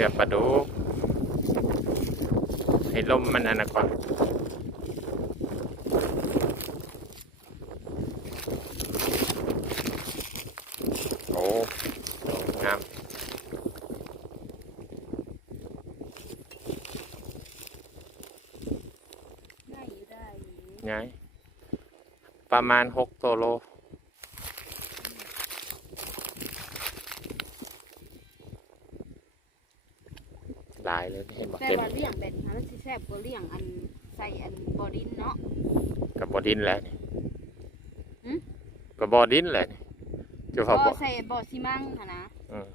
ลือปลาดุกให้ลมมันอันนั้นก่อนโอ้งามได้อยู่ได้อยู่ ไงประมาณ6 ตัวโลหลายเลยเห็นบ่ แต่ เต็ม ว่าเลี้ยงแบบนี้มันสิแซ่บกว่าเลี้ยงอันใส่อันบอดินเนาะ กับบอดินแหละนี่ หืม กับบอดินแหละนี่จะพอ บ่ บอก ใส่บ่อซีมังค่ะนะ อืม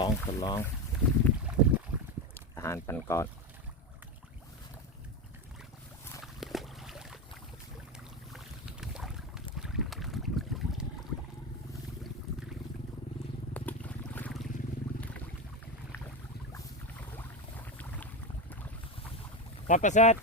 ลองอาหารปันกอดพอประเสริฐ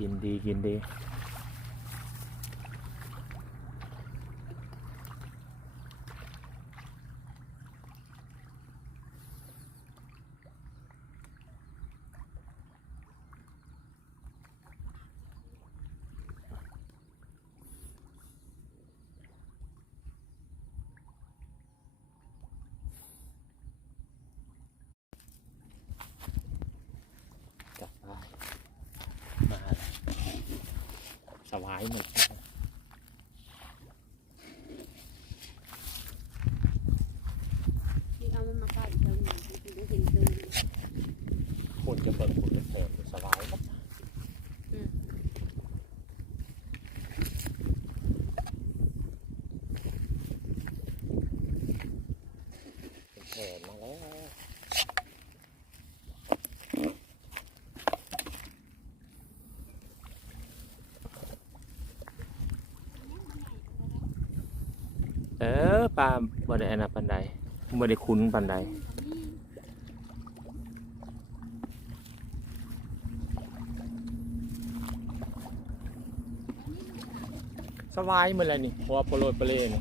กินดีจับได้มาสวายหมดที่เอามันมาใส่เจ้าหนึ่งที่ดูเห็นตัว คนจะเปิดคนจะเปิดสวายหมดเป็นแผนมาแล้วปลาบ่ได้อันนั้นปานใดบ่ได้คุ้นปานใดสวายมันอะไรนี่หัวโปโลเปเล่นี่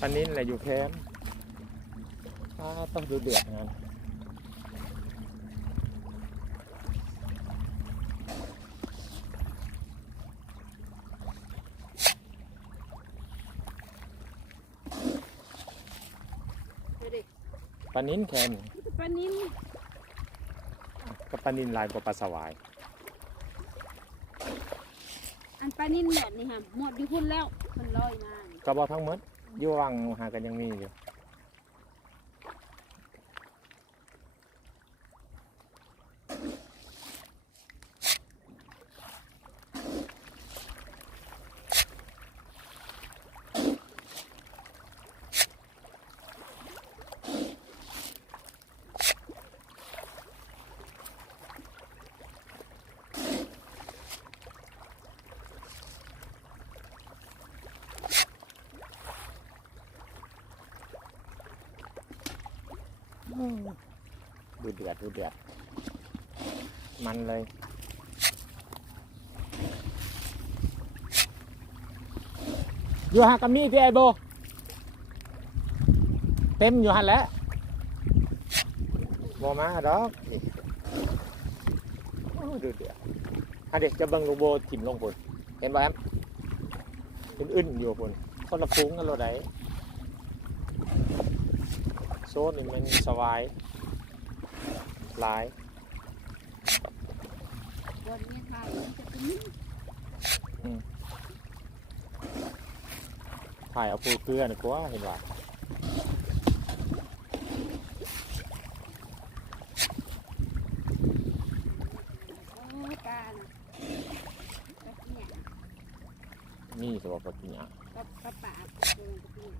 ปันนี้แหละอยู่แคมป์ต้องดูเดือดงานปลานิ้นแคมป์ ปลานิ่ม ก็ปลานิ้นลายกว่าปลาสวาย อันปลานิ่มแบบนี้ฮะหมดอยู่พุ่นแล้วมันลอยมา ก็บอกทั้งหมดอยู่วังหากันยังมีอยู่ดูเดือดมันเลยอยู่หากันมีที่ไอโบเต็มอยู่หันแล้วบมาดอกนี่ดูเดือดเด็กจะเบิ่งลูกโบถิ่มลงพุ่นเห็นบ่แอมอึนๆอยู่พุ่นคนละฟุ้งกันโลดได้โซนนี่มันสวายหลาย วันนี้ถ่ายมันจะเป็นนิ่ม ถ่ายเอาปูเกลือนะกว่าเห็นว่า โอ้ยกาน่ะกับเนี่ย นี่สำหรับปกินอ่ะ กับปลาเดินกับเนี่ย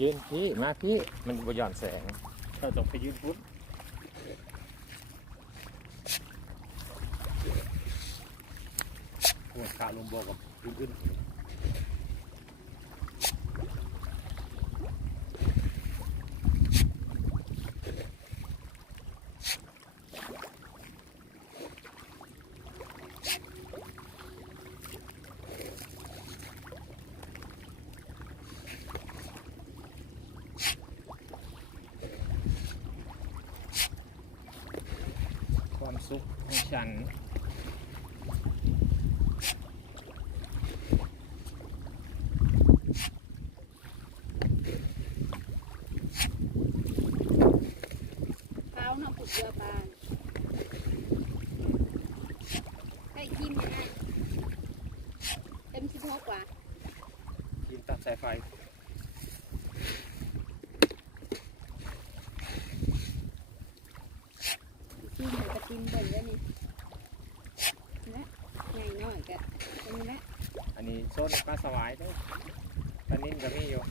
ยืนพี่มาพี่มันบ่หย่อนแสงเราต้องไปยืนพุทธหัวขาลมโบกับอื่นความสุขของฉันเขาเนาะผูกเรือปลาใส่กินยังไงเต็ม16กว่า ยืนตัดสายไฟ กินกระติมเบิ่งแล้วนี่และใหญ่น้อยก็เป็นนี่แหละ อันนี้โซนปลาสวายเด้อปลานิ่นก็มีอยู่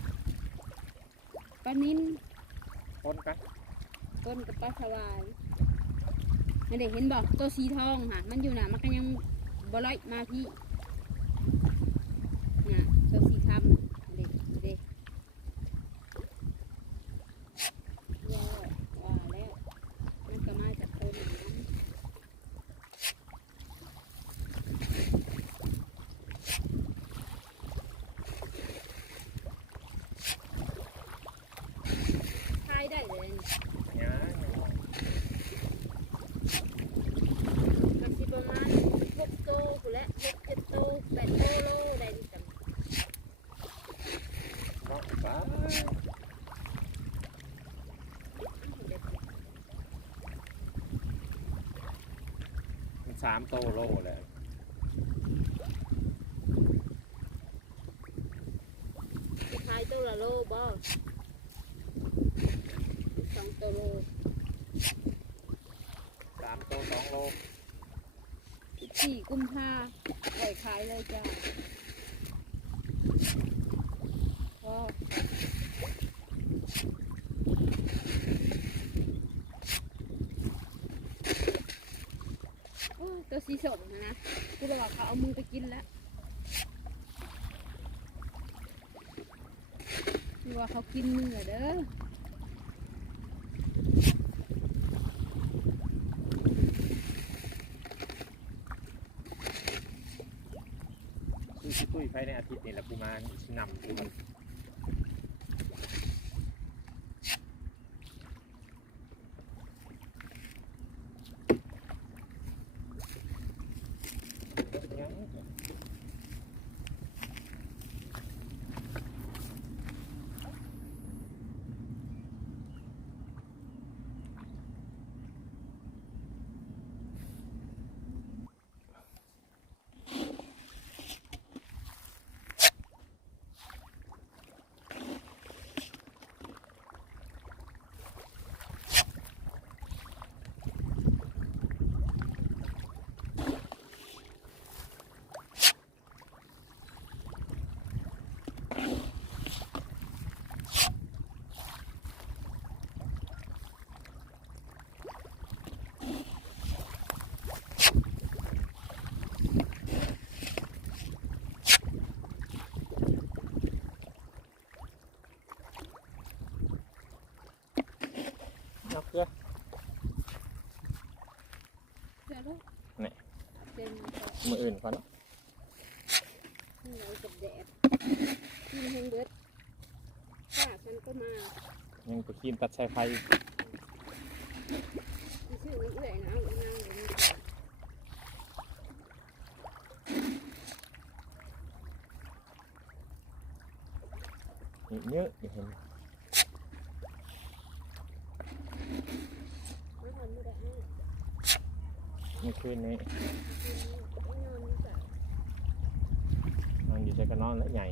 ปลานิ้น คนกัน ก้นกับปลาสวายไม่ได้เห็นบอกตัวสีทองค่ะมันอยู่น่ะมันก็ยังบ่ลอยมาพี่น่ะตัวสีคำเด็กเด็กแล้วว่าแล้วมันก็มาจากตัวนี้ทายได้เลย เนี่ย มันสิประมาณ6โตกูนแหละ6 7โต8โตโลได้ดิจัง เนาะป้ามัน3 โตโลแล้ว จะขายตัวละโลบ่2 โตโล 3 โต 2 โล 4 กุมภาปล่อยขายเลยจ้าพอโอ้ยตัวสีส้มนะกูบอกว่าเขาเอามือไปกินแล้วคือว่าเขากินมือเด้อ คือสิคุยภายในอาทิตย์นี่แหละกูมานำกูมันยังเอาเกลือ เดี๋ยวลูก นี่ เต็ม มืออื่นก่อนเนาะ ที่ไหนกับแดดกินแห้งเบิดป้าฉันก็มา ยังไปกินตัดสายไฟ ที่ชื่อน้ำเอื่อยนะเอานางเดี๋ยวนี้ นี่เยอะอยู่เห็น ไม่ทำไม่ได้ให้ เมื่อคืนนี้ ไม่นอนนี่จ้ะ นอนอยู่ใช้กันนอนแล้วใหญ่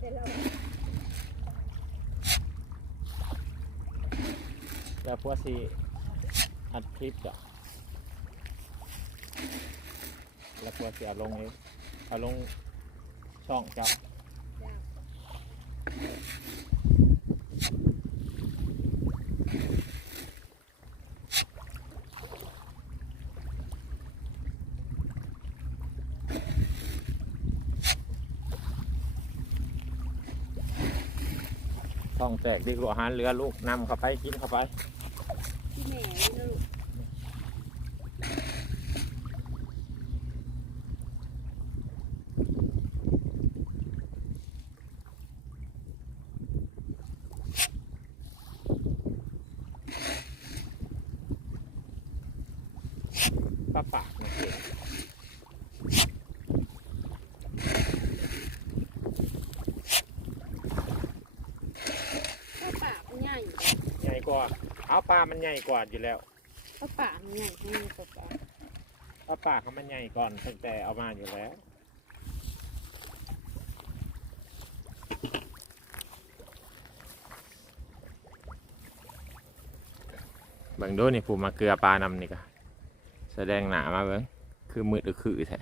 แต่เรา แล้วพวกสิอัดคลิปจ้ะแล้วพวกสิเอาลงนี้เอาลงช่องจ้ะ อยาก ท้องแตกดีกว่าอาหารเรือลูกนำเข้าไปกินเข้าไป ที่แม่นี่นะลูก ปลาปากนะเก่ง ก็ปากมันใหญ่ ใหญ่กว่าเอาปลามันใหญ่กว่าอยู่แล้ว ก็ปากมันใหญ่ให้มันปาก ปลาปากมันใหญ่ก่อนตั้งแต่เอามาอยู่แล้วเบิ่งดูนี่ผู้มาเกลือปลานำนี่ก็แสดงหนามาเบิ่งคือมืดคือแท้